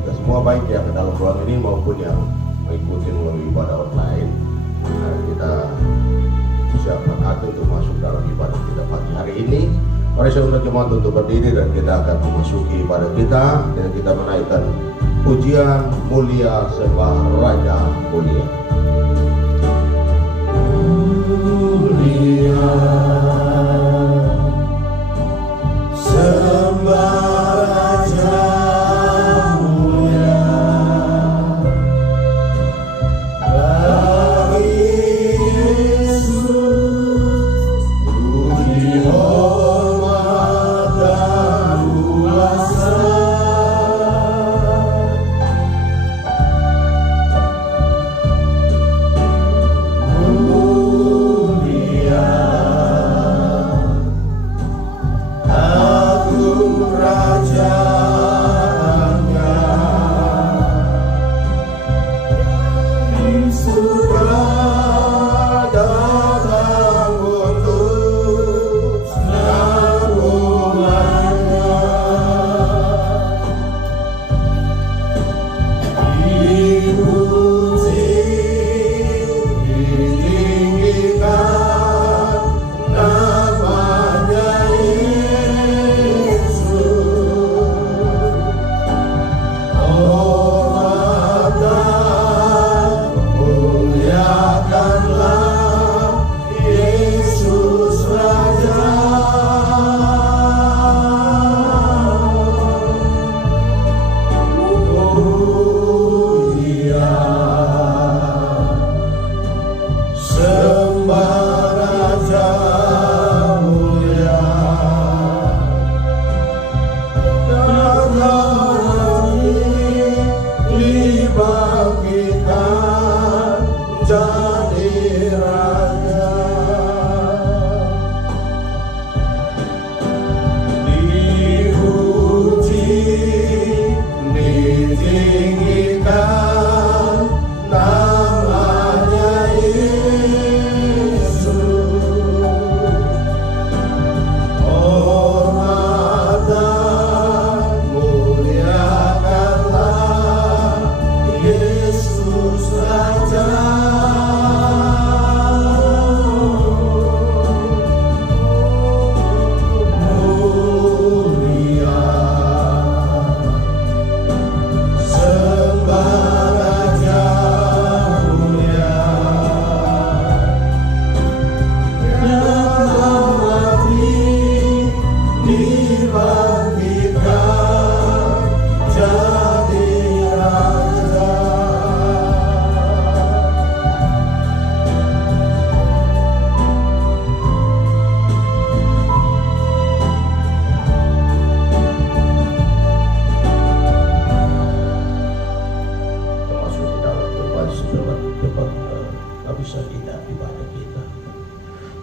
kita semua, baik yang dalam ruang ini maupun yang mengikuti melalui ibadah online. Kita siapkan hati untuk masuk dalam ibadah kita pagi hari ini. Mari saya undang jemaat untuk berdiri dan kita akan memasuki ibadah kita dan kita menaikkan pujian mulia sembah Raja Mulia. Mulia sembah Raja Mulia, bagi Yesus puji hormat dan kuasa.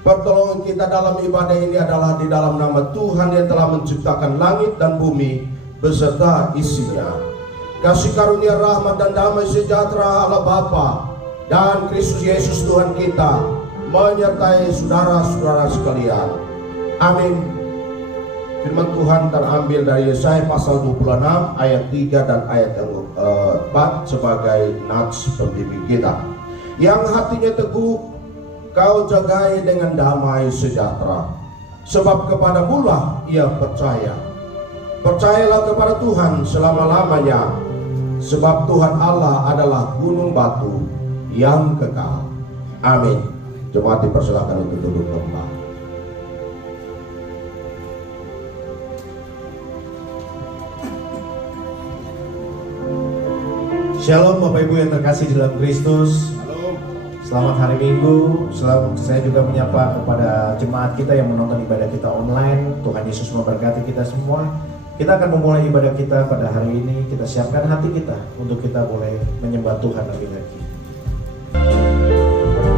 Pertolongan kita dalam ibadah ini adalah di dalam nama Tuhan yang telah menciptakan langit dan bumi beserta isinya. Kasih karunia, rahmat dan damai sejahtera Allah Bapa dan Kristus Yesus Tuhan kita menyertai saudara-saudara sekalian. Amin. Firman Tuhan terambil dari Yesaya pasal 26 ayat 3 dan ayat 4 sebagai nats pembimbing kita. Yang hatinya teguh kau jagai dengan damai sejahtera, sebab kepadamulah ia percaya. Percayalah kepada Tuhan selama-lamanya, sebab Tuhan Allah adalah gunung batu yang kekal. Amin. Jemaat dipersilakan untuk duduk kembali. Shalom Bapak Ibu yang terkasih dalam Kristus. Selamat hari Minggu. Saya juga menyapa kepada jemaat kita yang menonton ibadah kita online. Tuhan Yesus memberkati kita semua. Kita akan memulai ibadah kita pada hari ini. Kita siapkan hati kita untuk kita boleh menyembah Tuhan lebih lagi.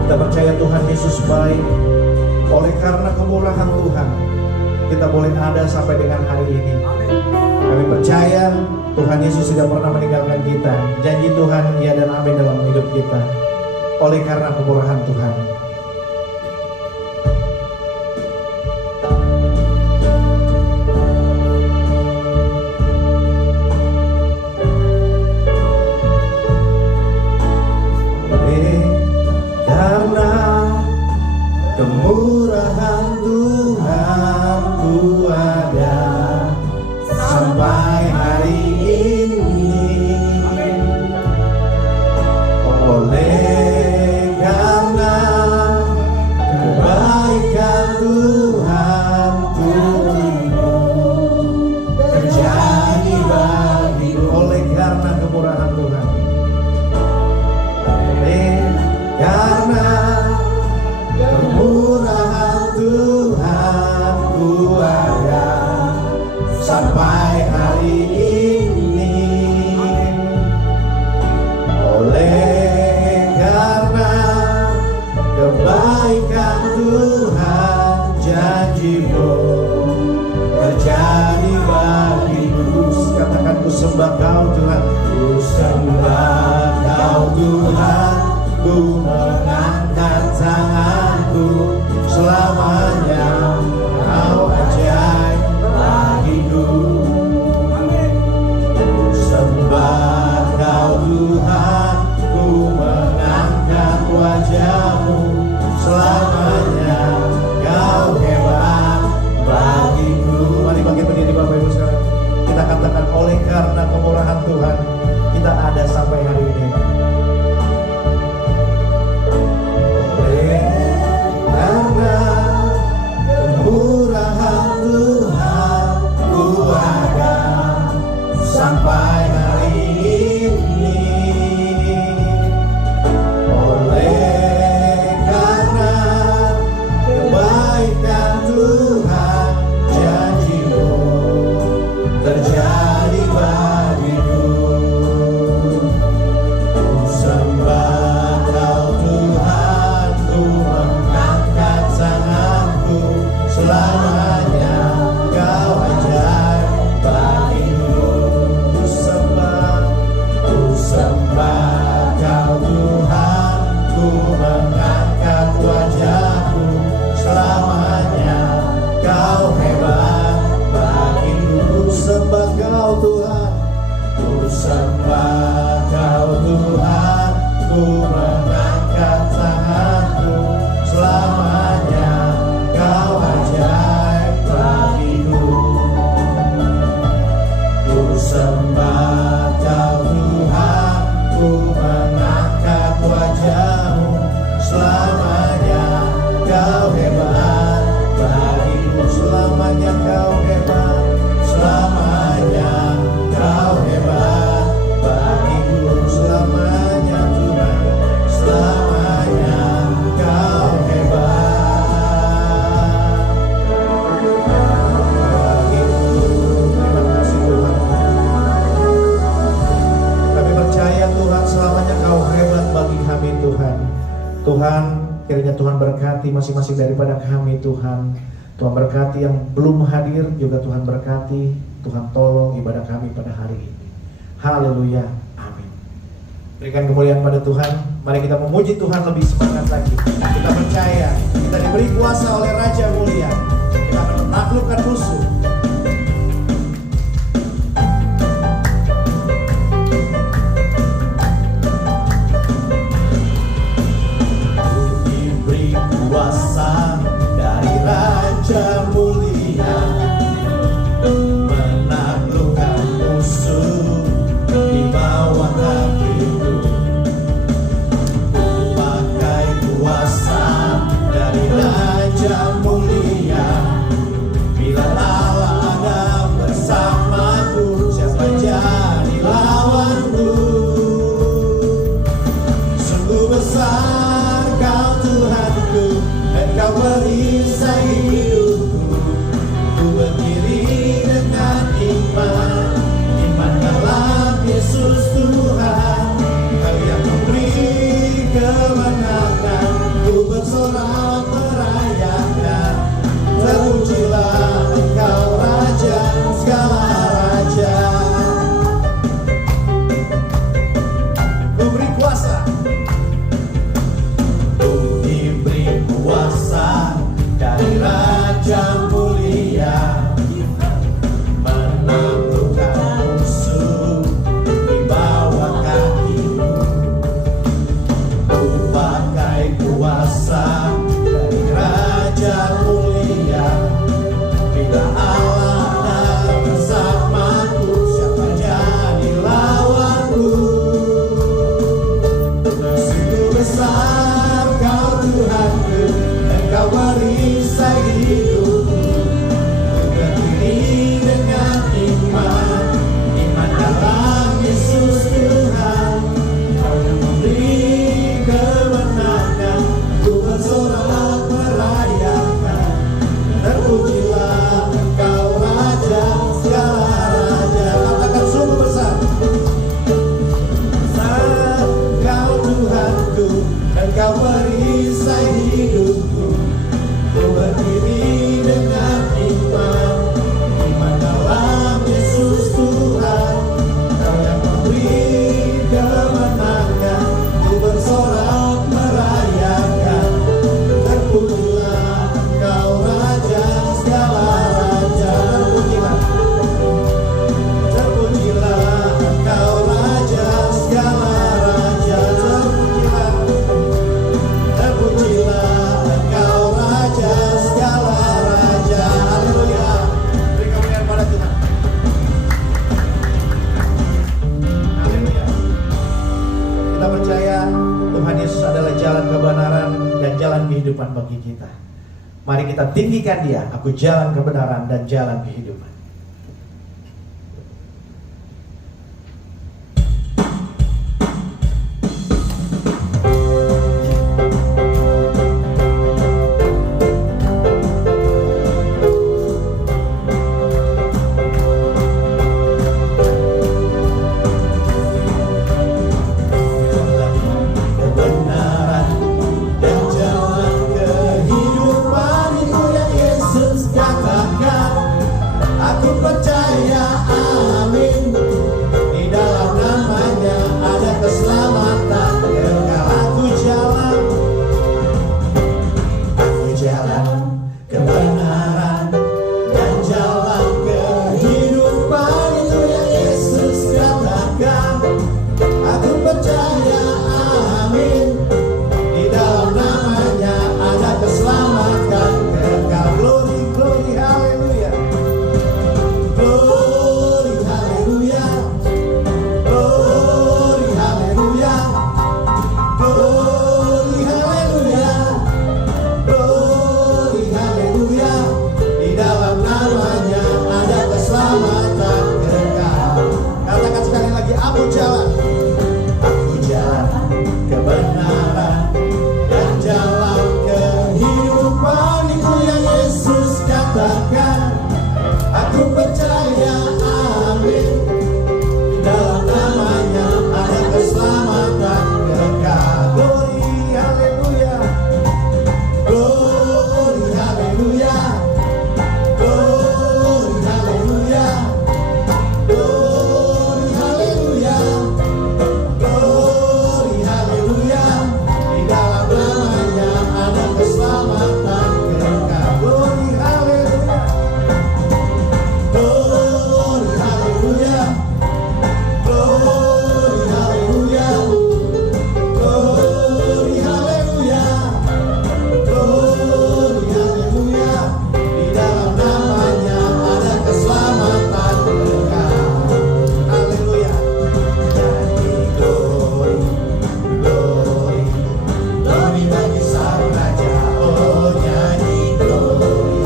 Kita percaya Tuhan Yesus baik. Oleh karena kemurahan Tuhan, kita boleh ada sampai dengan hari ini. Kami percaya Tuhan Yesus tidak pernah meninggalkan kita. Janji Tuhan ya dan amin dalam hidup kita. Oleh karena kemurahan Tuhan, kemurahan Tuhan ku ada sampai hari ini. Oleh karena kebaikan Tuhan Tuhanku terjadi bagiku. Oleh karena kemurahan Tuhan, oleh karena kemurahan Tuhan ku ada sampai hari ini. Oleh karena kebaikan Tuhan, janji-Mu terjadi bagiku. Katakan, ku sembah Kau Tuhan, ku sembah Kau Tuhan, ku mengangkat tanganku selamanya. Kau ajaib bagiku. Ku sembah Kau Tuhan, ku mengangkat wajah-Mu selamanya. Kau hebat bagiku. Mari bagi berdiri Bapak Ibu sekalian, kita katakan, oleh karena kemurahan Tuhan kita ada sampai hari ini. Karena kemurahan Tuhan ku ada sampai hari ini. Oleh karena kebaikan Tuhan, janji-Mu terjadi bagiku. Ku sembah Kau Tuhan, ku mengangkat tanganku selamanya. Kau ajaib bagiku. Ku sembah Kau Tuhan, ku mengangkat wajahku selamanya. Kau hebat bagiku. Ku sembah Kau Tuhan, ku sembah Kau Tuhan, ku mengangkat tanganku selamanya. Kau ajaib bagiku. Ku sembah Kau Tuhan, ku mengangkat wajah-Mu selamanya. Kau hebat bagiku. Selamanya Kau hebat, selamanya Kau hebat bagiku. Selamanya Tuhan, selamanya Kau hebat bagiku. Terima kasih Tuhan. Kami percaya Tuhan, selamanya Kau hebat bagi kami Tuhan. Tuhan, kiranya Tuhan berkati masing-masing daripada kami Tuhan. Tuhan berkati yang belum hadir juga Tuhan berkati. Tuhan tolong ibadah kami pada hari ini. Haleluya, amin. Berikan kemuliaan pada Tuhan. Mari kita memuji Tuhan lebih semangat lagi. Kita percaya kita diberi kuasa oleh Raja Mulia. Kita akan menaklukkan musuh. Diberi kuasa dari Raja Mulia, menaklukkan musuh di bawah kakiku. Ku pakai kuasa dari Raja Mulia. Bila Allah ada bersamaku, siapa jadi lawanku? Sungguh besar Kau Tuhanku, Engkau merisai hidupku. Ku berdiri dengan iman, iman dalam Yesus Tuhan. Kau yang memberi kemenangan, ku bersorak merayakan. Terpujilah Engkau Raja segala raja. Ku beri kuasa, ku diberi kuasa dari Raja Mulia, menaklukkan musuh di bawah kakiku. Ku pakai kuasa besar Kau Tuhanku, Engkau merisai hidupku. Berdiri dengan iman, iman dalam Yesus Tuhan. Kau yang memberi kemenangan, ku bersorak merayakan. Terpujilah Engkau Raja segala raja. Katakan sungguh besar. Besar Kau Tuhanku, Engkau merisai hidupku. Ku berdiri dengan iman, iman dalam Yesus Tuhan. Kau yang memberi kemenangan, ku bersorak merayakan. Terpujilah Engkau Raja segala raja. Terpujilah Engkau Raja segala raja. Terpujilah Engkau Raja segala raja. Haleluya. Beri kemuliaan pada Tuhan. Haleluya. Kita percaya Tuhan Yesus adalah jalan kebenaran dan jalan kehidupan bagi kita. Mari kita tinggikan Dia. Aku jalan kebenaran dan jalan kehidupan. Kebenaran dan jalan kehidupan, itu yang Yesus katakan. Aku percaya, amin. Di dalam namanya ada keselamatan. Kekal aku jalan kebenaran dan jalan kehidupan, itu yang Yesus katakan. Aku percaya, amin. Di dalam namanya ada keselamatan kekal. Glory, glory, haleluya. Glory, haleluya. Glory, haleluya. Glory, haleluya. Glory, haleluya. Di dalam namanya ada keselamatan kekal. Katakan sekali lagi, aku jalan. Aku jalan kebenaran dan jalan kehidupan, itu yang Yesus katakan. Aku percaya, amin. Di dalam namanya ada keselamatan kekal. Glory, haleluya. Glory, haleluya. Glory, haleluya. Glory, haleluya. Glory, haleluya. Di dalam namanya ada keselamatan kekal. Glory, haleluya. Glory, haleluya. Glory, haleluya. Glory, haleluya. Glory, haleluya. Di dalam namanya ada keselamatan kekal. Haleluya. Nyanyi glory, glory, glory bagi Sang Raja. Oh, nyanyi glory,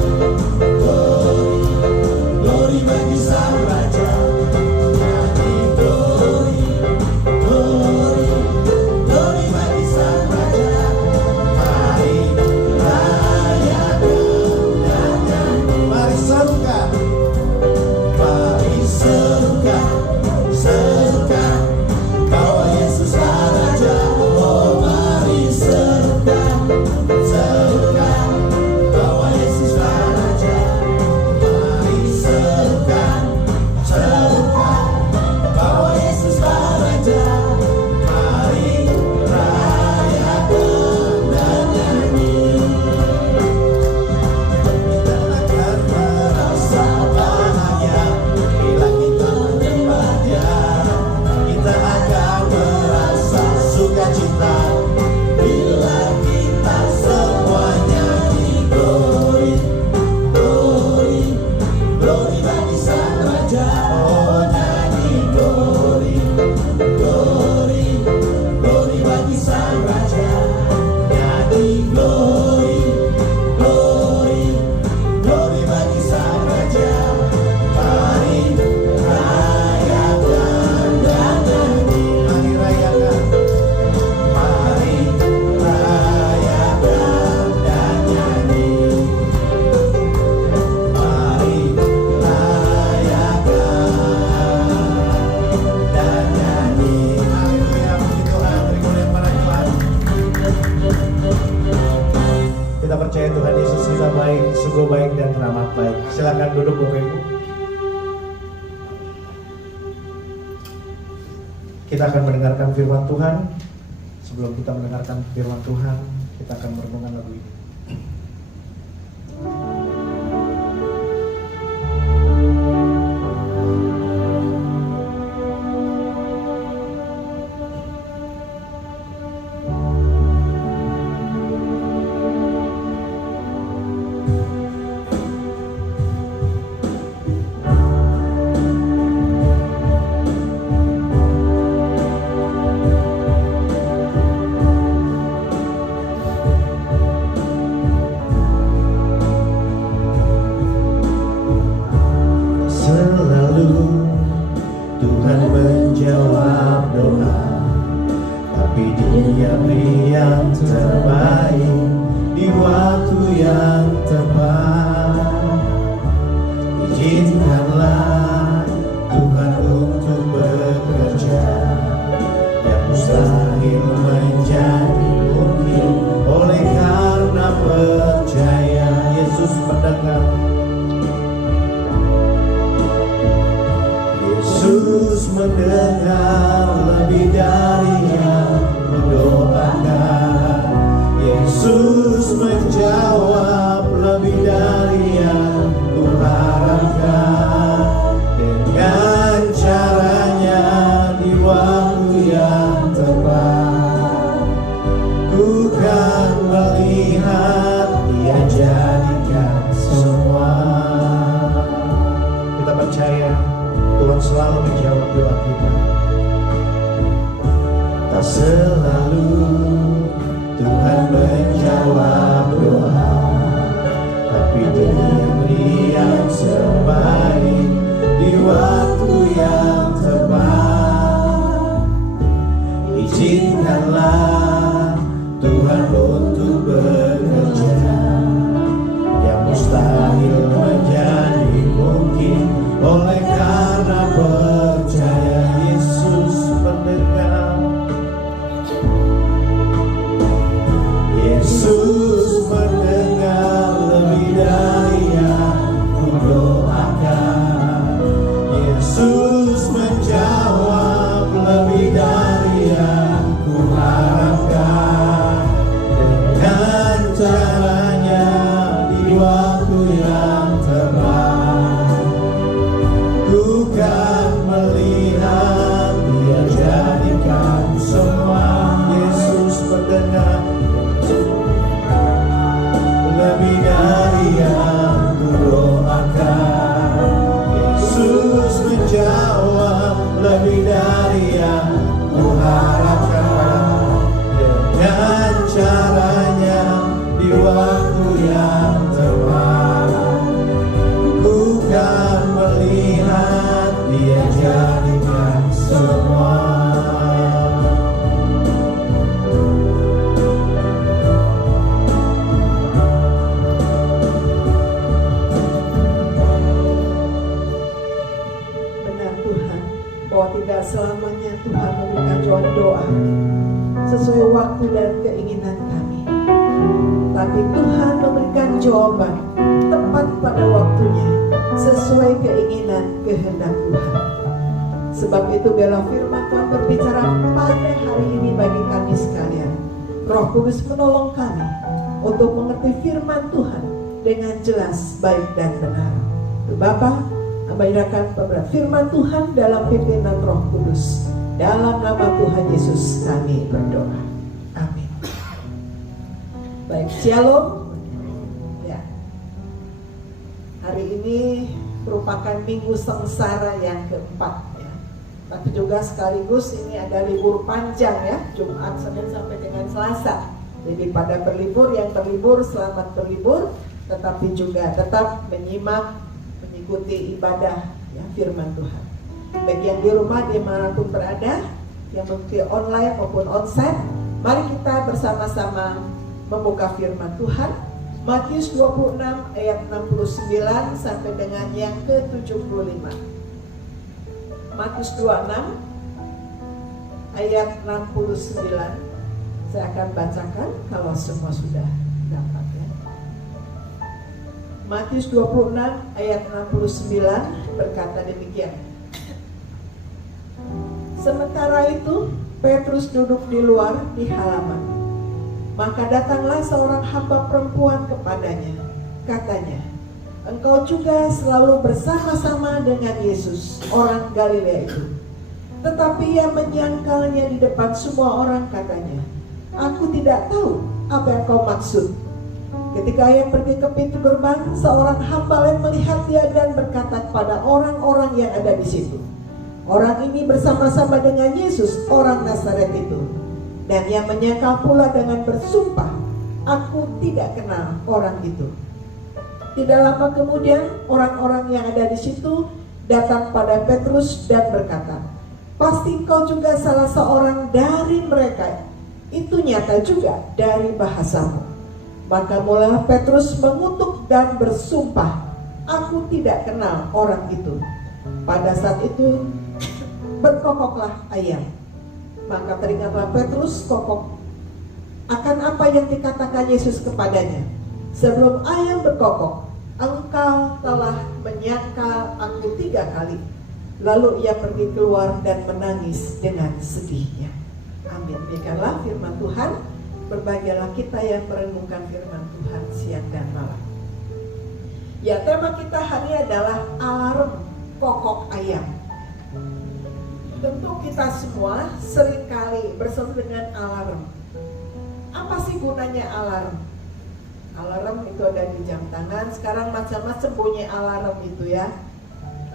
glory, glory bagi Sang Raja. Nyanyi glory, glory, glory bagi Sang Raja. Mari rayakan dan nyanyi. Mari serukan. Mari serukan, serukan bahwa Yesuslah Raja. Oh, mari serukan. amat baik. Silakan duduk Bapak Ibu. Kita akan mendengarkan firman Tuhan. Sebelum kita mendengarkan firman Tuhan, kita akan merenungkan lagu ini. Tuhan menjawab doa, tapi Dia beri yang terbaik di waktu yang tepat. Izinkanlah Tuhan untuk bekerja yang mustahil menjadi mungkin oleh karena percaya. Yesus mendengar, Yesus mendengar lebih dari yang kudoakan. Yesus menjawab lebih dari yang kuharapkan. Dengan caranya di waktu yang tepat, ku kan melihat Dia jadikan semua. Kita percaya Tuhan selalu menjawab doa kita. Tak selalu Tuhan menjawab doa, tapi Dia beri yang terbaik di waktu yang tepat. Izinkanlah Tuhan untuk bekerja yang mustahil menjadi mungkin oleh karena percaya. Yesus mendengar, Yesus mendengar lebih dari yang kudoakan. Yesus menjawab lebih dari yang kuharapkan. Dengan caranya di waktu yang tepat, ku kan melihat Dia jadikan semua. Yesus mendengar lebih dari yang kudoakan. Yesus menjawab lebih dari yang kuharapkan. Dengan caranya di waktu yang tepat, ku kan melihat Dia jadikan semua. Benar Tuhan, bahwa tidak selamanya Tuhan memberikan jawaban doa sesuai waktu dan keinginan kami, tapi Tuhan memberikan jawaban tepat pada waktunya sesuai keinginan kehendak Tuhan. Sebab itu biarlah firman Tuhan berbicara pada hari ini bagi kami sekalian. Roh Kudus menolong kami untuk mengerti firman Tuhan dengan jelas, baik dan benar. Bapa, hamba nyerahkan pemberian firman Tuhan dalam pimpinan Roh Kudus. Dalam nama Tuhan Yesus kami berdoa. Amin. Baik, shalom. Ya. Hari ini merupakan minggu sengsara yang keempat, ya. Tapi juga sekaligus ini ada libur panjang, ya, Jumat, Senin sampai dengan Selasa. Jadi pada berlibur, yang berlibur selamat berlibur, tetapi juga tetap menyimak, mengikuti ibadah, ya, firman Tuhan. Bagi yang di rumah dimanapun berada, yang mengikuti online maupun onsite, mari kita bersama-sama membuka firman Tuhan. Matius 26 ayat 69 sampai dengan yang ke-75. Matius 26 ayat 69. Saya akan bacakan kalau semua sudah dapat, ya. Matius 26 ayat 69 berkata demikian. Sementara itu Petrus duduk di luar di halaman. Maka datanglah seorang hamba perempuan kepadanya. Katanya, "Engkau juga selalu bersama-sama dengan Yesus, orang Galilea itu." Tetapi ia menyangkalnya di depan semua orang, katanya, "Aku tidak tahu apa yang kau maksud." Ketika ia pergi ke pintu gerbang, seorang hamba lain melihat dia dan berkata kepada orang-orang yang ada di situ, "Orang ini bersama-sama dengan Yesus, orang Nazaret itu." Dan ia menyangkal pula dengan bersumpah, "Aku tidak kenal orang itu." Tidak lama kemudian, orang-orang yang ada di situ datang pada Petrus dan berkata, "Pasti kau juga salah seorang dari mereka. Itu nyata juga dari bahasamu." Maka mulailah Petrus mengutuk dan bersumpah, "Aku tidak kenal orang itu." Pada saat itu berkokoklah ayam. Maka teringatlah Petrus kokok akan apa yang dikatakan Yesus kepadanya, "Sebelum ayam berkokok, engkau telah menyangkal aku 3 kali." Lalu ia pergi keluar dan menangis dengan sedihnya. Amin. Demikianlah firman Tuhan. Berbahagialah kita yang merenungkan firman Tuhan siang dan malam. Ya, tema kita hari ini adalah alarm kokok ayam. Tentu kita semua seringkali bersama dengan alarm. Apa sih gunanya alarm? Alarm itu ada di jam tangan. Sekarang macam-macam bunyi alarm itu ya.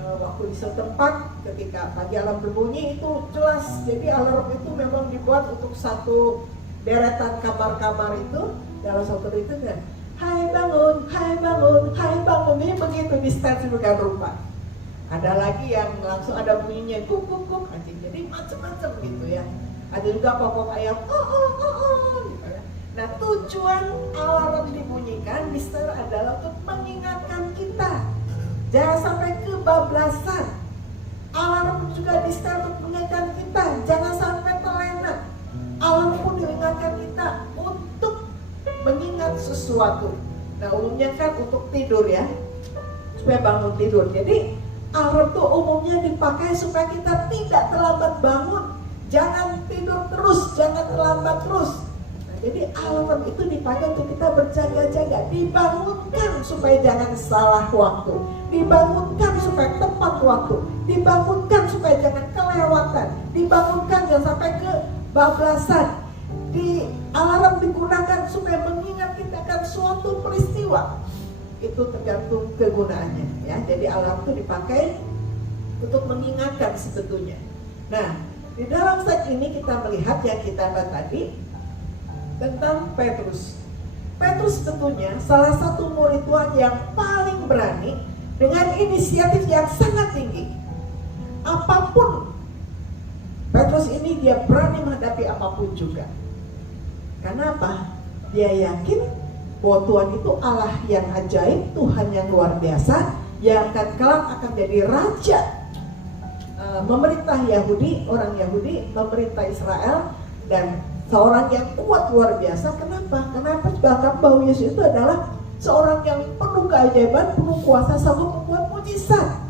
Waktu di setempat ketika pagi alarm berbunyi itu jelas. Jadi alarm itu memang dibuat untuk satu deretan kamar-kamar itu. Dalam satu itu kan, "Hai bangun, hai bangun, hai bangun." Ini begitu di stand sedemikian rupa. Ada lagi yang langsung ada bunyinya kuk kuk kuk, jadi macam-macam gitu ya. Ada juga kokok ayam, gitu ya. Nah, tujuan alarm dibunyikan di stand adalah untuk mengingatkan kita jangan sampai kebablasan. Alarm juga di stand untuk mengingatkan kita jangan sampai terlena. Alarm pun diingatkan kita untuk mengingat sesuatu. Nah, umumnya kan untuk tidur ya, supaya bangun tidur. Jadi alarm itu umumnya dipakai supaya kita tidak terlambat bangun. Jangan tidur terus, jangan terlambat terus. Nah, jadi alarm itu dipakai untuk kita berjaga-jaga, dibangunkan supaya jangan salah waktu, dibangunkan supaya tepat waktu, dibangunkan supaya jangan kelewatan, dibangunkan jangan sampai kebablasan. Di alarm digunakan supaya mengingat kita akan suatu peristiwa. Itu tergantung kegunaannya ya. Jadi alarm itu dipakai untuk mengingatkan sebetulnya. Nah, di dalam slide ini kita melihat yang kita bahas tadi tentang Petrus. Petrus sebetulnya salah satu murid Tuhan yang paling berani dengan inisiatif yang sangat tinggi. Apapun Petrus ini dia berani menghadapi apapun juga. Karena apa? Dia yakin bahwa Tuhan itu Allah yang ajaib, Tuhan yang luar biasa, yang akan kelak akan jadi raja, memerintah Yahudi, orang Yahudi, memerintah Israel, dan seorang yang kuat luar biasa. Kenapa? Kenapa bahkan bahwa Yesus itu adalah seorang yang penuh keajaiban, penuh kuasa, sanggup membuat mujizat.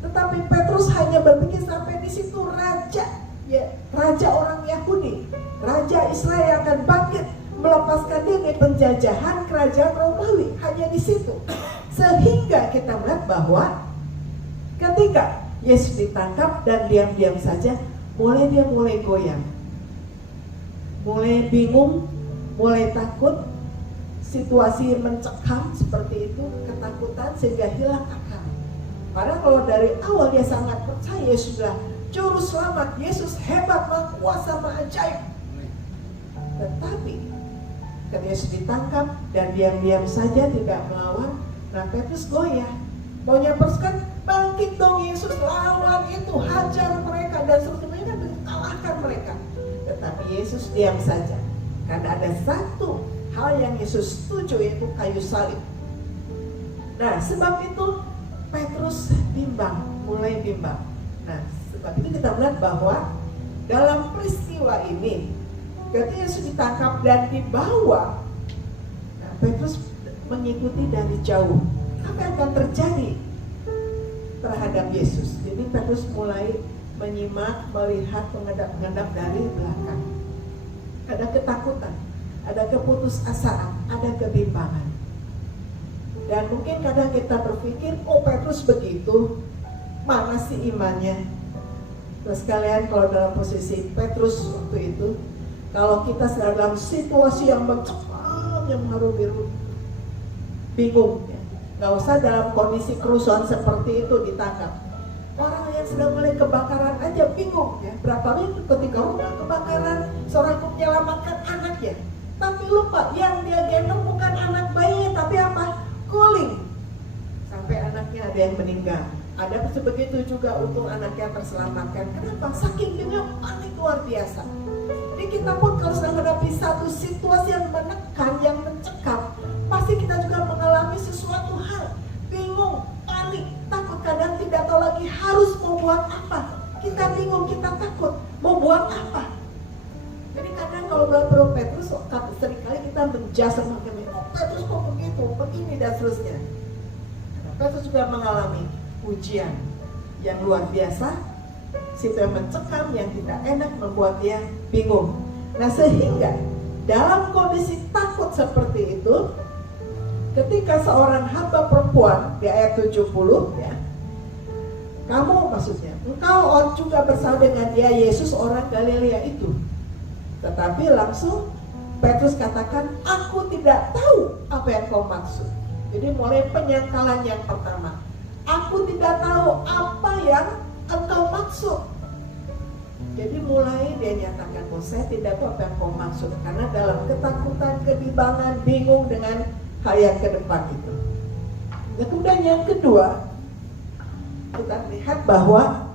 Tetapi Petrus hanya berpikir sampai di situ raja, ya, raja orang Yahudi, raja Israel yang akan bangkit melepaskan diri penjajahan kerajaan Romawi, hanya di situ. Sehingga kita melihat bahwa ketika Yesus ditangkap dan diam-diam saja, dia mulai goyang, mulai bingung, mulai takut, situasi mencekam seperti itu, ketakutan sehingga hilang akal. Padahal kalau dari awal dia sangat percaya Yesus adalah juru selamat, Yesus hebat, maha kuasa, maha ajaib. Tetapi ketika Yesus ditangkap dan diam-diam saja tidak melawan, nah Petrus goyah. Maunya pasukan, bangkit dong Yesus, lawan itu, hajar mereka dan seterusnya, kalahkan mereka. Tetapi Yesus diam saja, karena ada satu hal yang Yesus setuju, yaitu kayu salib. Nah, sebab itu Petrus bimbang, mulai bimbang. Nah, sebab itu kita melihat bahwa dalam peristiwa ini ketika Yesus ditangkap dan dibawa, nah, Petrus mengikuti dari jauh. apa yang akan terjadi terhadap Yesus. Jadi Petrus mulai menyimak, melihat, mengendap-endap dari belakang. Ada ketakutan, ada keputusasaan, ada kebimbangan. Dan mungkin kadang kita berpikir, oh Petrus begitu, mana sih imannya? Terus kalian kalau dalam posisi Petrus waktu itu, kalau kita sedang dalam situasi yang mencekam, yang haru-biru, bingung ya. Gak usah dalam kondisi kerusuhan seperti itu ditangkap. Orang yang sedang mulai kebakaran aja bingung ya. Berapa kali ketika rumah kebakaran, seorang menyelamatkan anaknya, tapi lupa yang dia gendong bukan anak bayinya, tapi apa? Guling. Sampai anaknya ada yang meninggal. Ada sebegitu juga untuk anaknya terselamatkan. Kenapa? Saking dengan panik luar biasa. Jadi kita pun kalau sedang menghadapi satu situasi yang menekan, yang mencekam, pasti kita juga mengalami sesuatu hal. Bingung, panik, takut, kadang tidak tahu lagi harus mau buat apa. Kita bingung, kita takut, mau buat apa. Jadi kadang kalau belajar Petrus, seringkali kita menjudge sama kami, oh Petrus kok begitu, begini dan seterusnya. Petrus juga mengalami ujian yang luar biasa, situasi yang mencekam, yang tidak enak, membuat dia bingung. Nah sehingga dalam kondisi takut seperti itu, ketika seorang hamba perempuan di ayat 70 ya, kamu maksudnya, engkau juga bersama dengan dia Yesus orang Galilea itu. Tetapi langsung Petrus katakan, aku tidak tahu apa yang kau maksud. Jadi mulai penyangkalan yang pertama, aku tidak tahu apa yang engkau maksud. Jadi mulai dia nyatakan, oh saya tidak tahu apa yang kau maksud. Karena dalam ketakutan, kebimbangan, bingung dengan hal yang ke depan itu. Dan kemudian yang kedua, kita lihat bahwa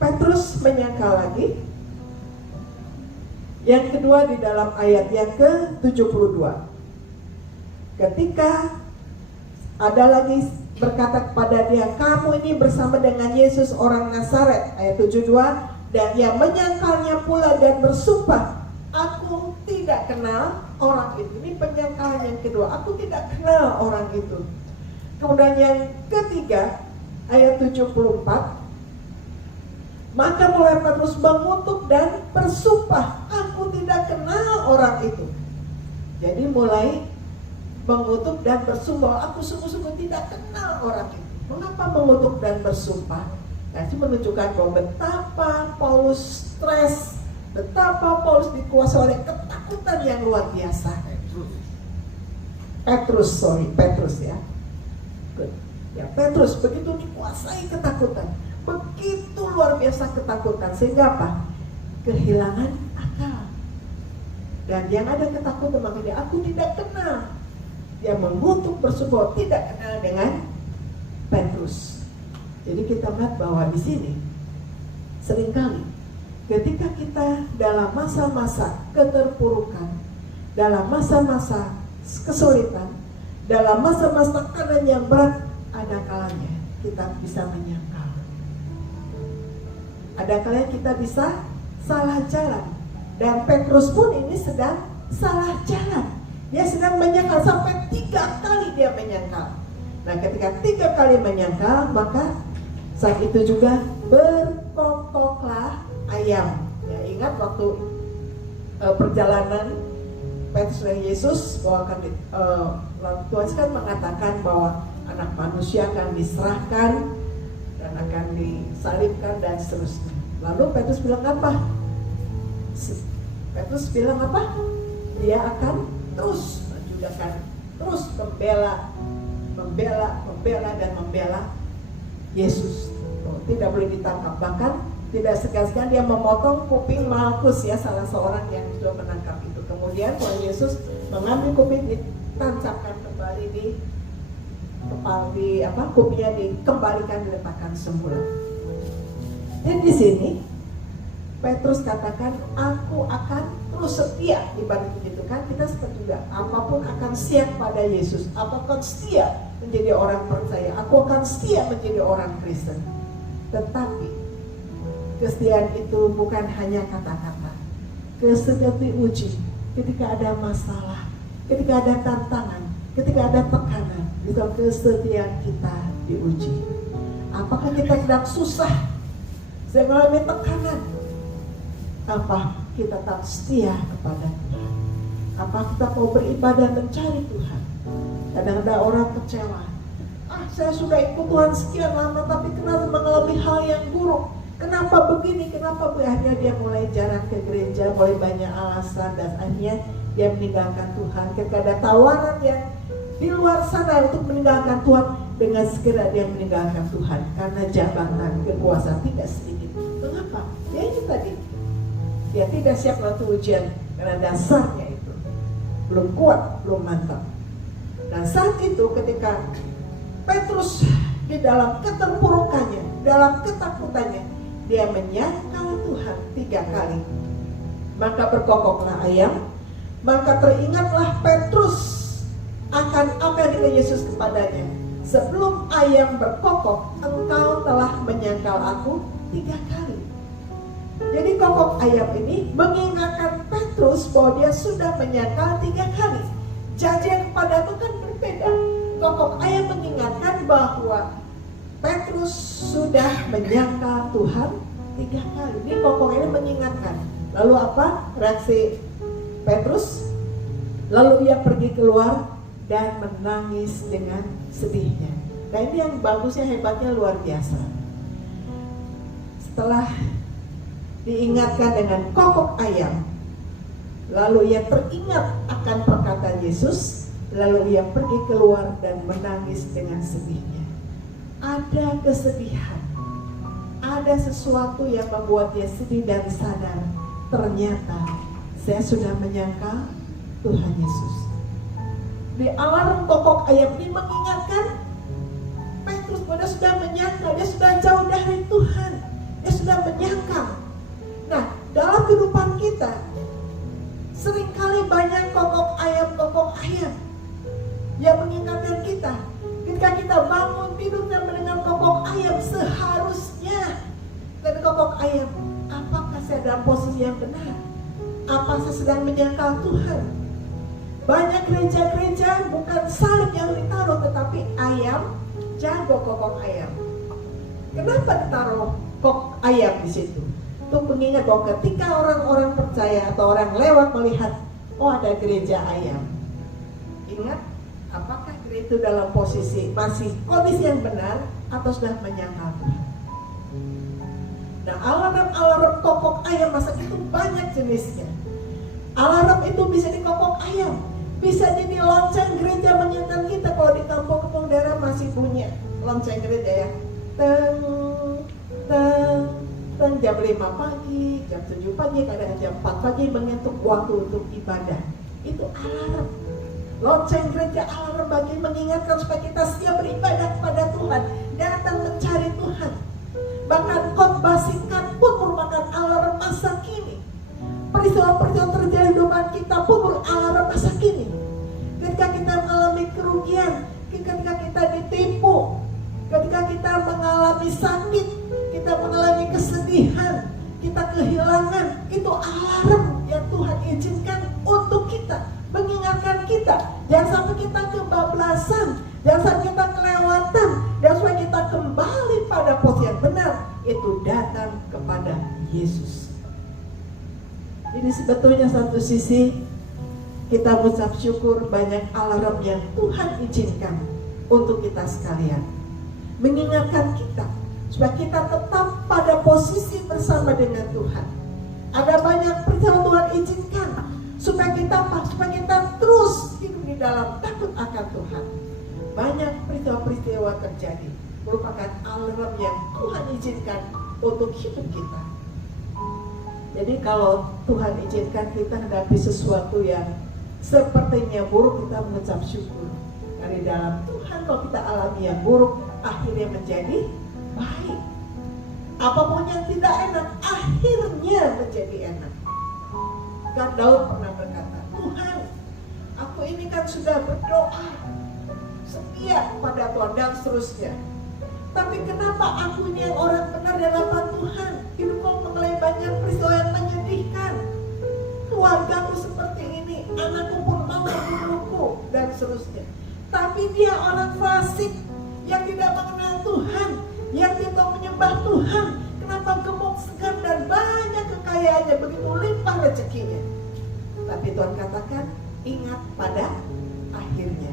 Petrus menyangkal lagi. Yang kedua di dalam ayat yang ke-72. Ketika ada lagi berkata kepada dia, kamu ini bersama dengan Yesus orang Nazaret, ayat 72, dan ia menyangkalnya pula dan bersumpah, aku tidak kenal orang itu. Ini penyangkalan yang kedua, aku tidak kenal orang itu. Kemudian yang ketiga, ayat 74, maka mulai Petrus mengutuk dan bersumpah, aku tidak kenal orang itu. Jadi mulai mengutuk dan bersumpah, aku sungguh-sungguh tidak kenal orang itu. Mengapa mengutuk dan bersumpah? Nah, itu menunjukkan bahwa betapa Paulus stres, betapa Paulus dikuasai oleh ketakutan yang luar biasa. Petrus ya. Ya, Petrus begitu dikuasai ketakutan, begitu luar biasa ketakutan, sehingga apa? Kehilangan akal. Dan yang ada ketakutan, makanya aku tidak kenal. Dia mengutuk bersumpah tidak kenal dengan Petrus. Jadi kita lihat bahwa di sini seringkali ketika kita dalam masa-masa keterpurukan, dalam masa-masa kesulitan, dalam masa-masa tekanan yang berat, ada kalanya kita bisa menyangkal. Ada kalanya kita bisa salah jalan. Dan Petrus pun ini sedang salah jalan. Dia sedang menyangkal, sampai 3 kali dia menyangkal. Nah ketika 3 kali menyangkal, maka saat itu juga berkokoklah ayam. Ya, ingat waktu perjalanan Petrus dan Yesus, bahwa Tuhan kan mengatakan bahwa anak manusia akan diserahkan dan akan disalibkan dan seterusnya. Lalu Petrus bilang apa? Dia akan terus menjudahkan, terus membela dan membela Yesus. Tidak boleh ditangkap, bahkan tidak segan-segan dia memotong kuping Malkus, ya, salah seorang yang sudah menangkap itu. Kemudian Tuhan Yesus mengambil kuping, ditancapkan kembali di kepala, kupingnya dikembalikan, diletakkan semula. Dan di sini Petrus katakan, aku akan terus setia. Ibarat begitu kan, kita seperti juga apapun akan siap pada Yesus, apapun setia menjadi orang percaya, aku akan setia menjadi orang Kristen. Tetapi kesetiaan itu bukan hanya kata-kata. Kesetiaan diuji ketika ada masalah, ketika ada tantangan, ketika ada tekanan, ketika kesetiaan kita diuji. Apakah kita sedang susah, sedang mengalami tekanan? Apa kita tak setia kepada Tuhan? Apa kita mau beribadah mencari Tuhan? Kadang-kadang orang kecewa. Saya sudah ikut Tuhan sekian lama, tapi kenapa mengalami hal yang buruk? Kenapa begini? Kenapa begini? Akhirnya dia mulai jarang ke gereja, mulai banyak alasan, dan akhirnya dia meninggalkan Tuhan. Ketika ada tawaran yang di luar sana untuk meninggalkan Tuhan, dengan segera dia meninggalkan Tuhan karena jabatan kekuasaan tidak sedikit. Mengapa? Ya itu tadi, dia tidak siap untuk ujian karena dasarnya itu belum kuat, belum mantap. Dan saat itu ketika Petrus di dalam keterpurukannya, dalam ketakutannya, dia menyangkal Tuhan 3 kali. Maka berkokoklah ayam, maka teringatlah Petrus akan apa yang dikatakan Yesus kepadanya. Sebelum ayam berkokok, engkau telah menyangkal aku 3 kali. Jadi kokok ayam ini mengingatkan Petrus bahwa dia sudah menyangkal 3 kali. Janji yang kepada Tuhan berbeda. Kokok ayam mengingatkan bahwa Petrus sudah menyangkal Tuhan 3 kali. Ini kokok ini mengingatkan. Lalu apa reaksi Petrus? Lalu ia pergi keluar dan menangis dengan sedihnya. Nah ini yang bagusnya, hebatnya luar biasa. Setelah diingatkan dengan kokok ayam, lalu ia teringat akan perkataan Yesus. Lalu ia pergi keluar dan menangis dengan sedihnya. Ada kesedihan, ada sesuatu yang membuat dia sedih dan sadar, ternyata saya sudah menyangkal Tuhan Yesus. Di alarm kokok ayam ini mengingatkan Petrus bahwa dia sudah menyangkal, dia sudah jauh dari Tuhan, dia sudah menyangkal. Nah, dalam kehidupan kita seringkali banyak kokok ayam yang mengingatkan kita. Ketika kita bangun tidur dan mendengar kokok ayam, seharusnya dari kokok ayam, apakah saya dalam posisi yang benar? Apa saya sedang menyangkal Tuhan? Banyak gereja-gereja bukan salib yang ditaruh, tetapi ayam, jago kokok ayam. Kenapa ditaruh kokok ayam di situ? Untuk mengingat bahwa ketika orang-orang percaya atau orang lewat melihat, oh ada gereja ayam, ingat, apakah itu dalam posisi masih kondisi yang benar atau sudah menyangkal Tuhan? Nah, alarm kokok ayam masa itu banyak jenisnya. Alarm itu bisa di kokok ayam, bisa jadi lonceng gereja mengingatkan kita. Kalau di kampung-kampung daerah masih punya lonceng gereja ya, teng jam 5 pagi, jam 7 pagi, kadang jam 4 pagi menyentuh waktu untuk ibadah. Itu alarm. Lonceng gereja alarm bagi mengingatkan supaya kita siap beribadah kepada Tuhan, datang mencari Tuhan. Bahkan khotbah singkat pun merupakan alarm masa kini. Peristiwa-peristiwa terjadi di kehidupan kita pun beralarm masa kini. Ketika kita mengalami kerugian, ketika kita ditipu, ketika kita mengalami sakit, kita mengalami kesedihan, kita kehilangan, itu alarm yang Tuhan izinkan untuk kita, mengingatkan kita. Jangan sampai kita kebablasan, jangan sampai kita kelewatan, dan supaya kita kembali pada posisi yang benar, itu datang kepada Yesus. Jadi sebetulnya satu sisi kita mengucap syukur banyak alarm yang Tuhan izinkan untuk kita sekalian, mengingatkan kita supaya kita tetap pada posisi bersama dengan Tuhan. Ada banyak peristiwa Tuhan izinkan supaya kita terus hidup di dalam takut akan Tuhan. Banyak peristiwa-peristiwa terjadi merupakan alarm yang Tuhan izinkan untuk hidup kita. Jadi kalau Tuhan izinkan kita hadapi sesuatu yang sepertinya buruk, kita mengucap syukur. Dari dalam Tuhan kalau kita alami yang buruk, akhirnya menjadi baik. Apapun yang tidak enak, akhirnya menjadi enak. Kan Daud pernah berkata, Tuhan, aku ini kan sudah berdoa setia pada Tuhan dan seterusnya, tapi kenapa aku ini yang orang benar di hadapan Tuhan, hidupku mengalami banyak peristiwa yang menyedihkan, keluargaku seperti ini, anakku pun mau membunuhku dan seterusnya. dia orang fasik yang tidak mengenal Tuhan, yang tidak menyembah Tuhan. Kenapa gemuk segar dan banyak kekayaannya, begitu limpah rezekinya. Tapi Tuhan katakan, ingat pada akhirnya.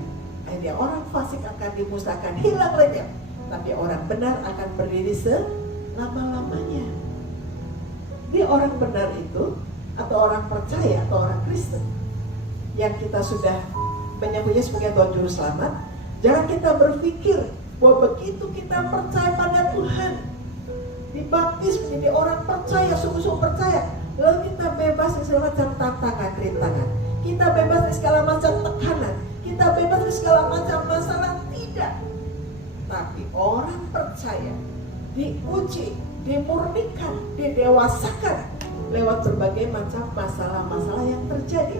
Dia orang fasik akan dimusnahkan, hilang lenyap. Tapi orang benar akan berdiri selama-lamanya. Dia orang benar itu, atau orang percaya, atau orang Kristen, yang kita sudah menyebutnya sebagai Tuhan Juru Selamat. Jangan kita berpikir bahwa begitu kita percaya pada Tuhan, dibaptis menjadi orang percaya, sungguh-sungguh percaya, lalu kita bebas dari segala macam tantangan, rintangan. Kita bebas dari segala macam tekanan. Kita bebas dari segala macam masalah. Tidak. Tapi orang percaya diuji, dimurnikan, didewasakan lewat berbagai macam masalah-masalah yang terjadi.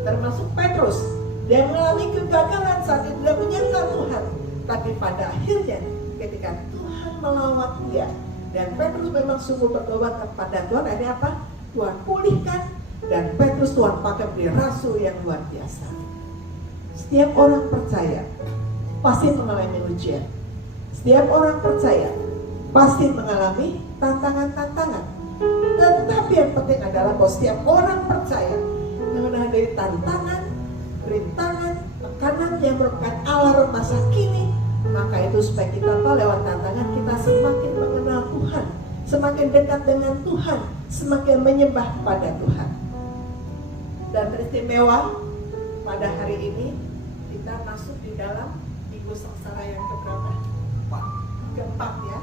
Termasuk Petrus, dia mengalami kegagalan saat dia tidak menyangka Tuhan. Tapi pada akhirnya ketika Tuhan melawat dia, dan Petrus memang sungguh bertobat kepada Tuhan, akhirnya apa? Tuhan pulihkan, dan Petrus Tuhan pakai menjadi rasul yang luar biasa. Setiap orang percaya pasti mengalami ujian. Setiap orang percaya pasti mengalami tantangan-tantangan. Tetapi yang penting adalah bahwa setiap orang percaya mengenai dari tantangan, rintangan, tekanan yang merupakan alarm masa kini, maka itu supaya kita lewat tantangan kita semakin mengenal Tuhan, semakin dekat dengan Tuhan, semakin menyembah pada Tuhan. Dan teristimewa pada hari ini kita masuk di dalam minggu sengsara yang keberapa? Keempat ya.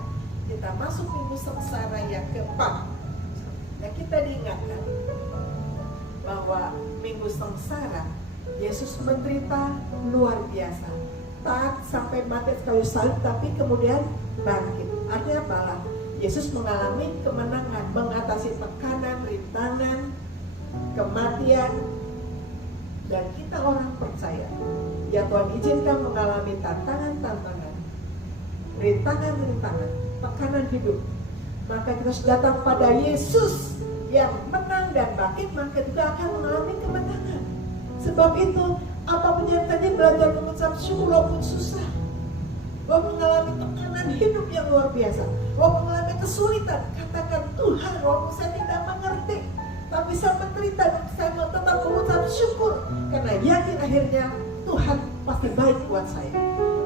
Kita masuk minggu sengsara yang keempat. Dan kita diingatkan bahwa minggu sengsara Yesus menderita luar biasa, taat sampai mati kayu salib, tapi kemudian bangkit. Artinya apa? Yesus mengalami kemenangan, mengatasi tekanan, rintangan, kematian. Dan kita orang percaya, ya Tuhan izinkan mengalami tantangan-tantangan, rintangan-rintangan, tekanan hidup, maka kita harus datang pada Yesus yang menang dan bangkit, maka juga akan mengalami kemenangan. Sebab itu, apapun yang tadi belajar mengucap syukur walaupun susah, walaupun mengalami tekanan hidup yang luar biasa, walaupun mengalami kesulitan, katakan Tuhan, walaupun saya tidak mengerti, tapi saya menderita, saya mau tetap mengucap syukur, karena yakin akhirnya Tuhan pasti baik buat saya.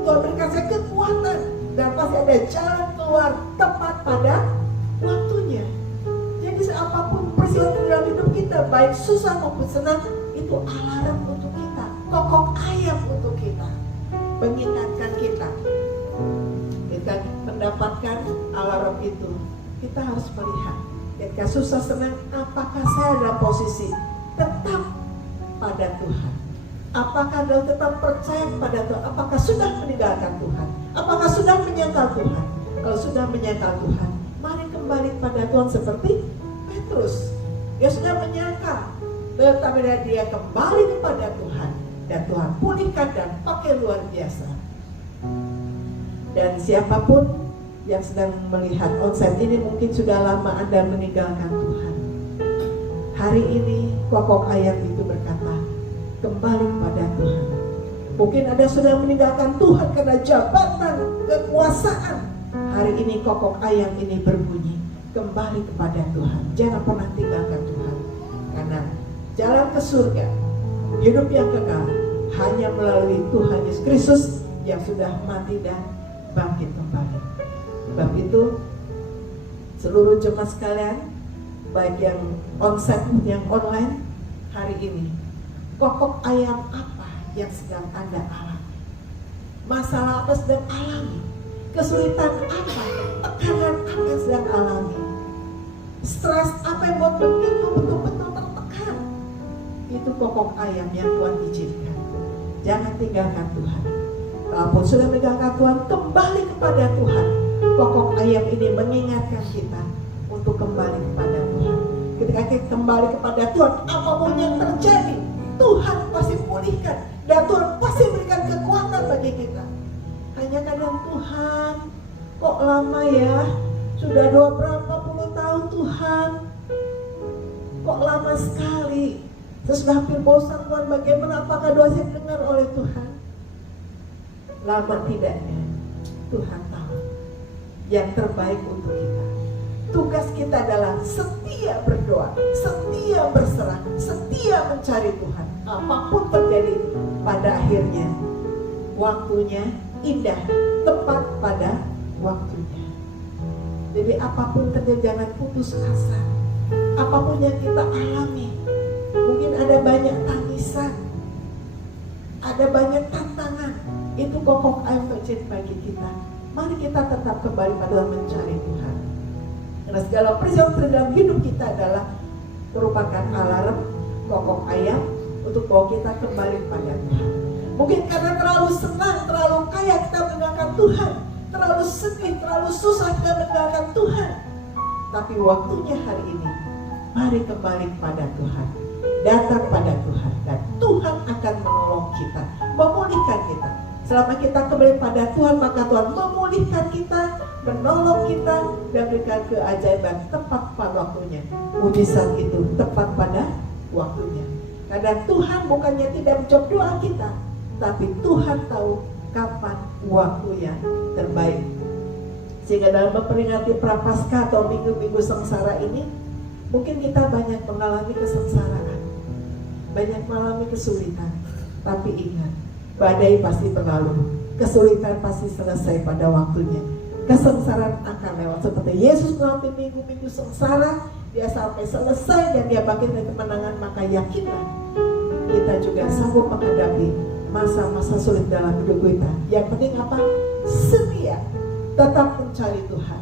Tuhan berikan saya kekuatan, dan pasti ada jalan keluar tepat pada waktunya. Jadi apapun peristiwa di dalam hidup kita, baik susah maupun senang, itu alarm untuk kita, kokok ayam untuk kita, mengingatkan kita. Kita mendapatkan alarm itu, kita harus melihat ketika susah senang, apakah saya dalam posisi tetap pada Tuhan, apakah dalam tetap percaya kepada Tuhan, apakah sudah meninggalkan Tuhan, apakah sudah menyangkal Tuhan. Kalau sudah menyangkal Tuhan, mari kembali pada Tuhan seperti Petrus. Dia sudah menyangkal, tetapi dia kembali kepada Tuhan, dan Tuhan pulihkan dan pakai luar biasa. Dan siapapun yang sedang melihat onsite ini, mungkin sudah lama Anda meninggalkan Tuhan. Hari ini kokok ayam itu berkata, kembali kepada Tuhan. Mungkin Anda sudah meninggalkan Tuhan karena jabatan, kekuasaan. Hari ini kokok ayam ini berbunyi, kembali kepada Tuhan. Jangan pernah tinggalkan Tuhan, karena jalan ke surga, hidup yang kekal, hanya melalui Tuhan Yesus Kristus yang sudah mati dan bangkit kembali. Sebab itu, seluruh jemaat sekalian, baik yang onsite maupun yang online, hari ini kokok ayam apa yang sedang Anda alami? Masalah apa sedang alami? Kesulitan apa? Tekanan apa yang sedang alami? Stres apa yang buat betul-betul tertekan? Itu kokok ayam yang Tuhan izinkan. Jangan tinggalkan Tuhan. Kalaupun sudah meninggalkan Tuhan, kembali kepada Tuhan. Kokok ayam ini mengingatkan kita untuk kembali kepada Tuhan. Ketika kita kembali kepada Tuhan, apapun yang terjadi, Tuhan pasti pulihkan, dan Tuhan pasti berikan kekuatan bagi kita. Hanya kadang Tuhan, kok lama ya? Sudah berapa puluh tahun Tuhan, kok lama sekali? Saya sudah hampir bosan Tuhan, bagaimana apakah doa saya dengar oleh Tuhan? lama tidaknya Tuhan tahu yang terbaik untuk kita. Tugas kita adalah setia berdoa, setia berserah, setia mencari Tuhan. Apapun terjadi, pada akhirnya waktunya indah, tepat pada waktunya. Jadi apapun terjadi, jangan putus asa. Apapun yang kita alami, mungkin ada banyak tangisan, ada banyak tantangan, itu pokok ayat bagi kita. Mari kita tetap kembali pada mencari Tuhan. Karena segala peristiwa dalam hidup kita adalah merupakan alarm, pokok ayat untuk bawa kita kembali pada Tuhan. Mungkin karena terlalu senang, terlalu kaya kita meninggalkan Tuhan, terlalu sedih, terlalu susah kita meninggalkan Tuhan. Tapi waktunya hari ini, mari kembali pada Tuhan, datang pada Tuhan, dan Tuhan akan menolong kita, memulihkan kita. Selama kita kembali pada Tuhan, maka Tuhan memulihkan kita, menolong kita, dan berikan keajaiban tepat pada waktunya. Mujizat itu tepat pada waktunya. Karena Tuhan bukannya tidak menjawab doa kita, tapi Tuhan tahu kapan waktu yang terbaik. Sehingga dalam memperingati Prapaskah atau minggu-minggu sengsara ini, mungkin kita banyak mengalami kesengsaraan, banyak mengalami kesulitan. Tapi ingat, badai pasti berlalu, kesulitan pasti selesai pada waktunya. Kesengsaraan akan lewat. Seperti Yesus melewati minggu-minggu sengsara, dia sampai selesai dan dia bangkit dari kemenangan. Maka yakinlah, kita juga sanggup menghadapi masa-masa sulit dalam hidup kita. Yang penting apa? Setia, tetap mencari Tuhan,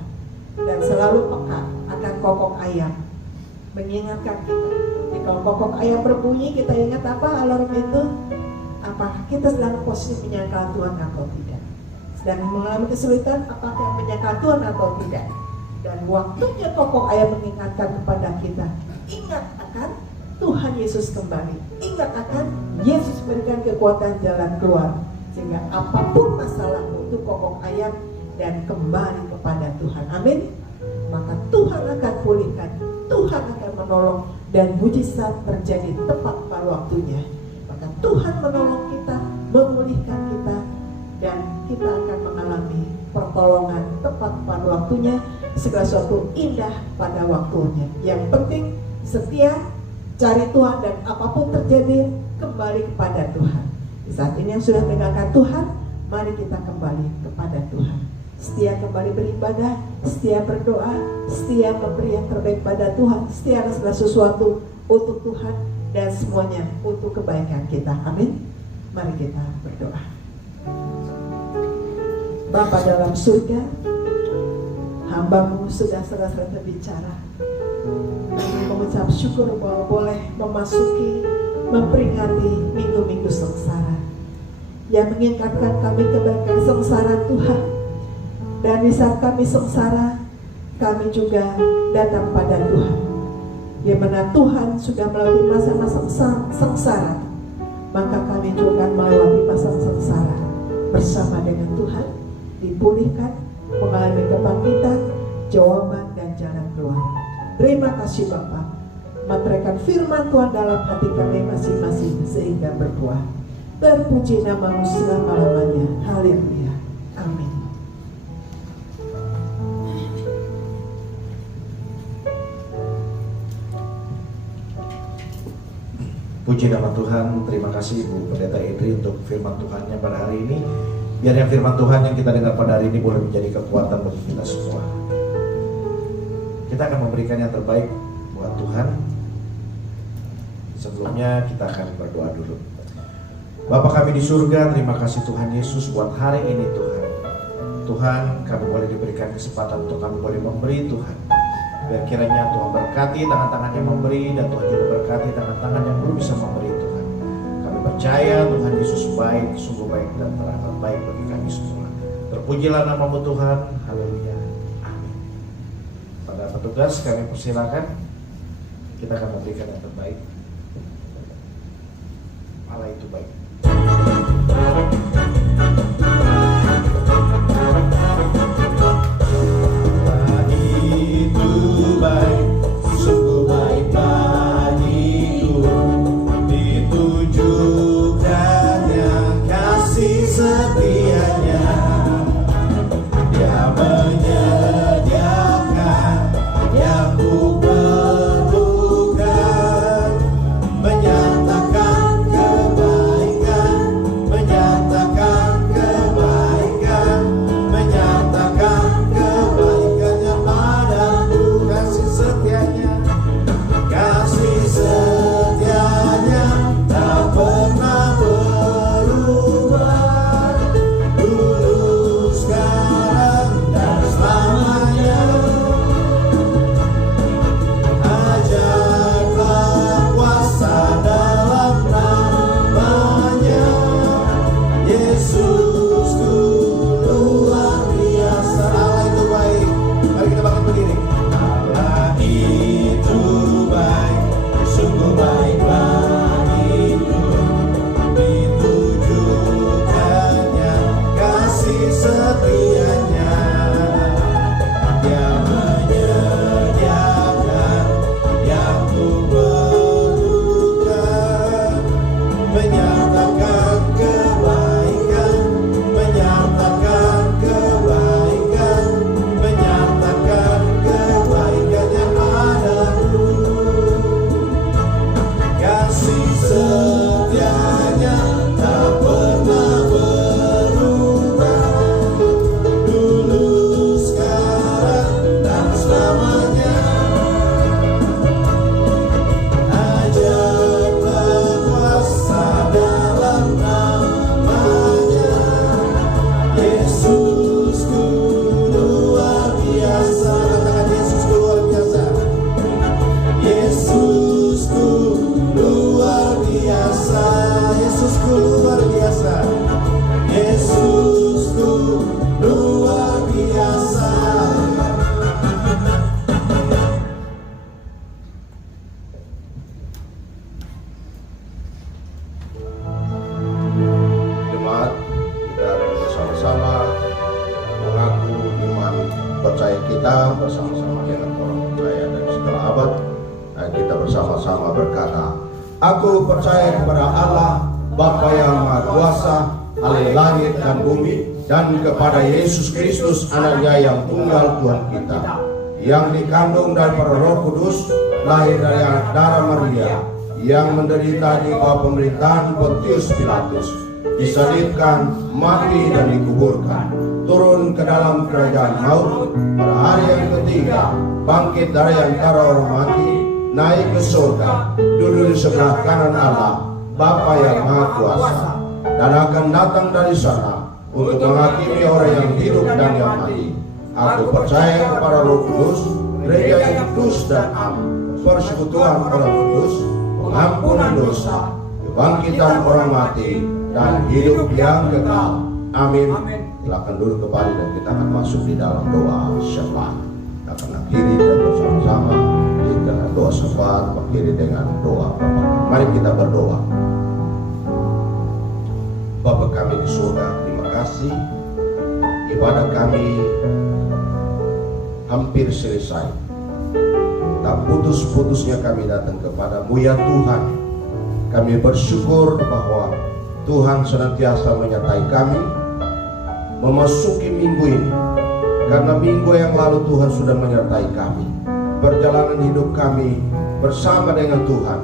dan selalu peka akan kokok ayam mengingatkan kita. Jadi kalau kokok ayam berbunyi, kita ingat apa alarm itu? Apakah kita sedang posisi menyangkal Tuhan atau tidak? Sedang mengalami kesulitan, apakah menyangkal Tuhan atau tidak? Dan waktunya kokok ayam mengingatkan kepada kita, ingat akan Tuhan Yesus kembali, ingat akan Yesus memberikan kekuatan jalan keluar. Sehingga apapun masalahmu itu kokok ayam dan kembali kepada Tuhan. Amin. Maka Tuhan akan pulihkan, Tuhan akan menolong, dan mujizat terjadi tepat pada waktunya. Maka Tuhan menolong kita, memulihkan kita, dan kita akan mengalami pertolongan tepat pada waktunya. Segala sesuatu indah pada waktunya. Yang penting setia, cari Tuhan, dan apapun terjadi kembali kepada Tuhan. Di saat ini yang sudah meninggalkan Tuhan, mari kita kembali kepada Tuhan. Setia kembali beribadah, setia berdoa, setia memberi yang terbaik pada Tuhan, setia akan segala sesuatu untuk Tuhan, dan semuanya untuk kebaikan kita. Amin. Mari kita berdoa. Bapa dalam surga, hamba-Mu sudah selesai berbicara. Kami mengucap syukur bahwa boleh memasuki, memperingati minggu-minggu sengsara yang mengingatkan kami kebaikan sengsara Tuhan. Dan di saat kami sengsara, kami juga datang pada Tuhan. Di mana Tuhan sudah melalui masa-masa sengsara, maka kami juga melewati masa sengsara bersama dengan Tuhan, dipulihkan, mengalami kebangkitan, jawaban, dan jalan keluar. Terima kasih Bapa, memberikan firman Tuhan dalam hati kami masing-masing sehingga berbuah. Terpuji nama-Mu selama-lamanya. Haleluya. Amin. Puji nama Tuhan. Terima kasih Ibu Pendeta Idri untuk firman Tuhannya pada hari ini. Biar yang firman Tuhan yang kita dengar pada hari ini boleh menjadi kekuatan bagi kita semua. Kita akan memberikan yang terbaik buat Tuhan. Sebelumnya kita akan berdoa dulu. Bapa kami di surga, terima kasih Tuhan Yesus buat hari ini Tuhan. Tuhan, kami boleh diberikan kesempatan untuk kami boleh memberi Tuhan. Biar kiranya Tuhan berkati tangan-tangan yang memberi, dan Tuhan juga berkati tangan-tangan yang belum bisa memberi Tuhan. Kami percaya Tuhan Yesus baik, sungguh baik, dan teramat baik bagi kami semua. Terpujilah nama-Mu Tuhan. Haleluya. Amin. Pada petugas kami persilakan, kita akan memberikan yang terbaik. Allah itu baik. Baik, sungguh baik bagiku, ditujukannya kasih setia. menyatakan kebaikan, menyatakan kebaikan, menyatakan kebaikan yang padaku. Kasih setianya tak pernah berubah, dulu, sekarang, dan selamanya. Ajaiblah kuasa dalam namanya, Yesusku luar biasa. Katakan Yesusku luar biasa. Yesusku luar biasa. Yesusku luar biasa. Yesusku luar biasa. Jemaat, kita bersama-sama mengaku iman percaya kita bersama-sama dengan orang percaya dari segala abad. Dan kita bersama-sama berkata, aku percaya kepada Allah Bapa yang Maha Kuasa, ahli langit dan bumi, dan kepada Yesus Kristus anaknya yang tunggal Tuhan kita, yang dikandung daripada Roh Kudus, lahir dari anak darah Maria, yang menderita di bawah pemerintahan Pontius Pilatus, disalibkan, mati dan dikuburkan, turun ke dalam kerajaan maut, pada hari yang ketiga bangkit dari antara orang mati, naik ke surga, duduk di sebelah kanan Allah Bapa yang Maha Kuasa, dan akan datang dari sana untuk menghakimi orang yang hidup dan yang mati. Aku percaya kepada Roh Kudus, gereja yang kudus dan am, persekutuan orang kudus, pengampunan dosa, kebangkitan orang mati, dan hidup yang kekal. Amin. Silakan duduk kembali dan kita akan masuk di dalam doa syafaat. Kita akan akhiri dan bersama-sama di dalam doa syafaat, akhiri dengan doa Bapa. Mari kita berdoa. Bapa kami di surga, terima kasih. Ibadah kami hampir selesai. Tak putus-putusnya kami datang kepadamu ya Tuhan. Kami bersyukur bahwa Tuhan senantiasa menyertai kami memasuki minggu ini. Karena minggu yang lalu Tuhan sudah menyertai kami. Perjalanan hidup kami bersama dengan Tuhan.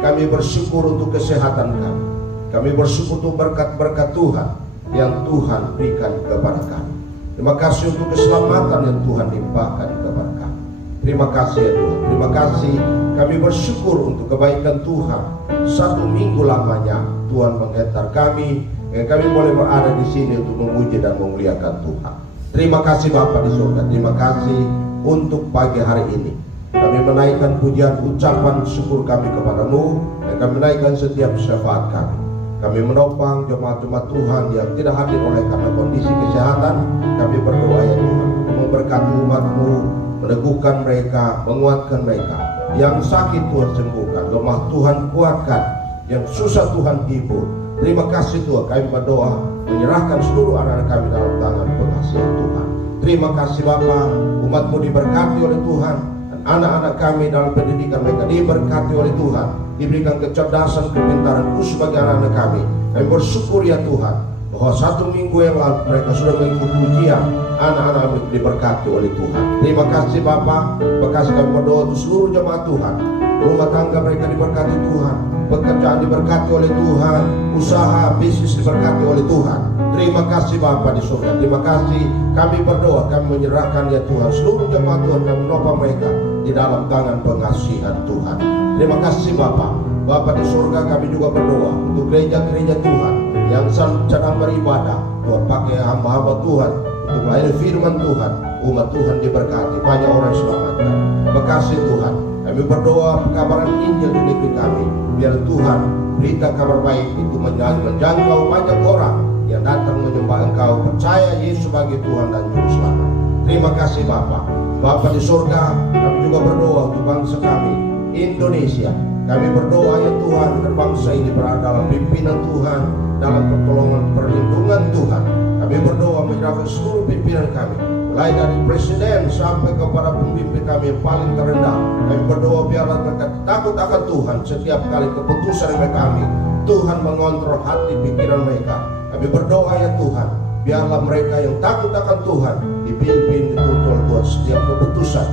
Kami bersyukur untuk kesehatan kami. Kami bersyukur untuk berkat-berkat Tuhan yang Tuhan berikan kepada kami. Terima kasih untuk keselamatan yang Tuhan limpahkan kepada kami. Terima kasih ya Tuhan. Terima kasih, kami bersyukur untuk kebaikan Tuhan. 1 minggu lamanya Tuhan menghantar kami, dan kami boleh berada di sini untuk memuji dan memuliakan Tuhan. Terima kasih Bapa di surga. Terima kasih untuk pagi hari ini. Kami menaikkan pujian ucapan syukur kami kepadamu, dan kami menaikkan setiap syafaat kami. Kami menopang jemaat-jemaat Tuhan yang tidak hadir oleh karena kondisi kesehatan. Kami berdoa ya Tuhan, memberkati umat-Mu, meneguhkan mereka, menguatkan mereka. Yang sakit Tuhan sembuhkan, lemah Tuhan kuatkan, yang susah Tuhan hibur. Terima kasih Tuhan, kami berdoa menyerahkan seluruh anak-anak kami dalam tangan pengasihan Tuhan. Terima kasih Bapa, umat-Mu diberkati oleh Tuhan, dan anak-anak kami dalam pendidikan mereka diberkati oleh Tuhan. Diberikan kecerdasan, kepintaran khusus bagi anak-anak kami. Kami bersyukur ya Tuhan, bahwa 1 minggu yang lalu mereka sudah mengikuti ujian. Anak-anak kami diberkati oleh Tuhan. Terima kasih Bapa. Bekasi kami berdoa untuk seluruh jemaat Tuhan. Rumah tangga mereka diberkati Tuhan, pekerjaan diberkati oleh Tuhan, usaha, bisnis diberkati oleh Tuhan. Terima kasih Bapa di surga. Terima kasih, kami berdoa, kami menyerahkan ya Tuhan seluruh jemaat Tuhan, kami menopang mereka di dalam tangan pengasihan Tuhan. Terima kasih Bapa. Bapa di surga, kami juga berdoa untuk gereja-gereja Tuhan yang sedang beribadah. Tuhan pakai hamba-hamba Tuhan untuk melayani firman Tuhan. Umat Tuhan diberkati, banyak orang diselamatkan. Terima kasih Tuhan. Kami berdoa pekabaran Injil di negeri kami. Biar Tuhan berita kabar baik itu menjangkau banyak orang yang datang menyembah Engkau, percaya Yesus sebagai Tuhan dan Juru Selamat. Terima kasih Bapa. Bapa di surga, kami juga berdoa untuk bangsa kami, Indonesia. Kami berdoa ya Tuhan, agar bangsa ini berada dalam pimpinan Tuhan, dalam pertolongan perlindungan Tuhan. Kami berdoa menyerahkan seluruh pimpinan kami, mulai dari presiden sampai kepada pemimpin kami yang paling terendah. Kami berdoa biarlah mereka takut akan Tuhan setiap kali keputusan mereka kami Tuhan mengontrol hati pikiran mereka. Kami berdoa ya Tuhan, biarlah mereka yang takut akan Tuhan dipimpin, dituntun Tuhan setiap keputusan.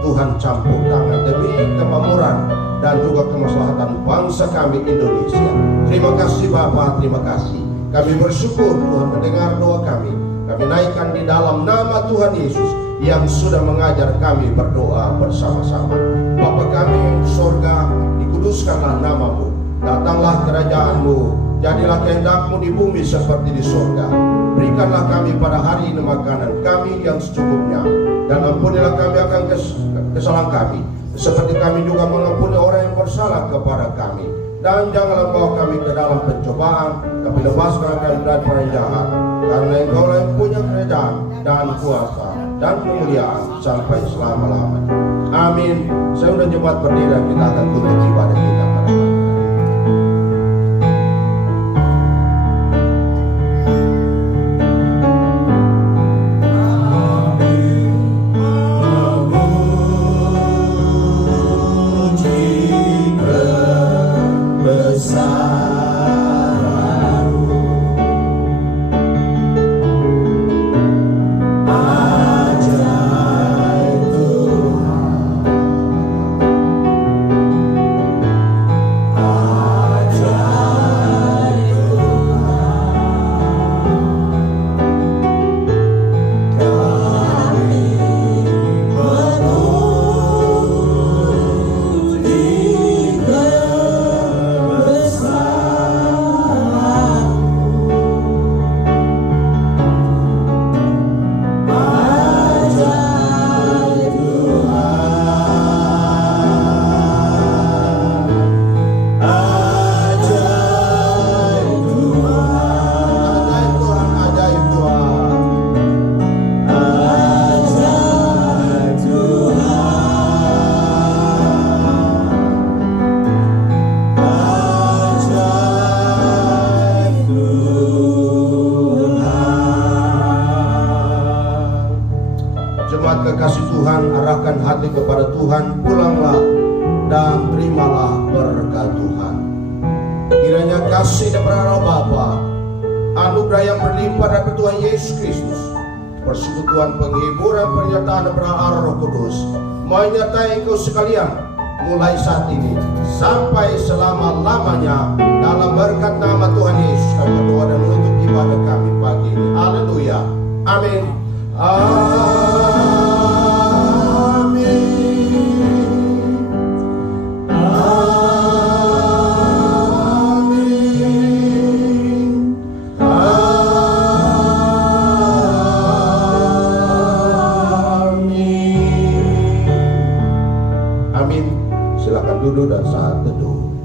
Tuhan campur tangan demi kemakmuran dan juga kemaslahatan bangsa kami Indonesia. Terima kasih Bapa, terima kasih. Kami bersyukur Tuhan mendengar doa kami. Kami naikkan di dalam nama Tuhan Yesus yang sudah mengajar kami berdoa bersama-sama. Bapa kami yang di sorga, dikuduskanlah namamu. Datanglah kerajaanmu, jadilah kehendak-Mu di bumi seperti di sorga. Berikanlah kami pada hari ini makanan kami yang secukupnya, dan ampunilah kami akan kesalahan kami, seperti kami juga mengampuni orang yang bersalah kepada kami. Dan janganlah bawa kami ke dalam pencobaan, tapi lepaskanlah kami dari jahat. Karena Engkau yang punya kerajaan dan kuasa dan kemuliaan sampai selama-lamanya. Amin. Saya udah jemaat berdiri, kita akan tutup ibadah kita pada pagi hari. Kekasih Tuhan, arahkan hati kepada Tuhan, pulanglah dan terimalah berkat Tuhan. Kiranya kasih dan Allah Bapa, anugerah yang berlimpah dari Tuhan Yesus Kristus, persekutuan penghiburan pernyataan daripada Roh Kudus menyertai engkau sekalian mulai saat ini sampai selama-lamanya, dalam berkat nama Tuhan Yesus kami berdoa dan menutup ibadah kami pagi ini. Haleluya. Amin. Silakan duduk dan saat teduh.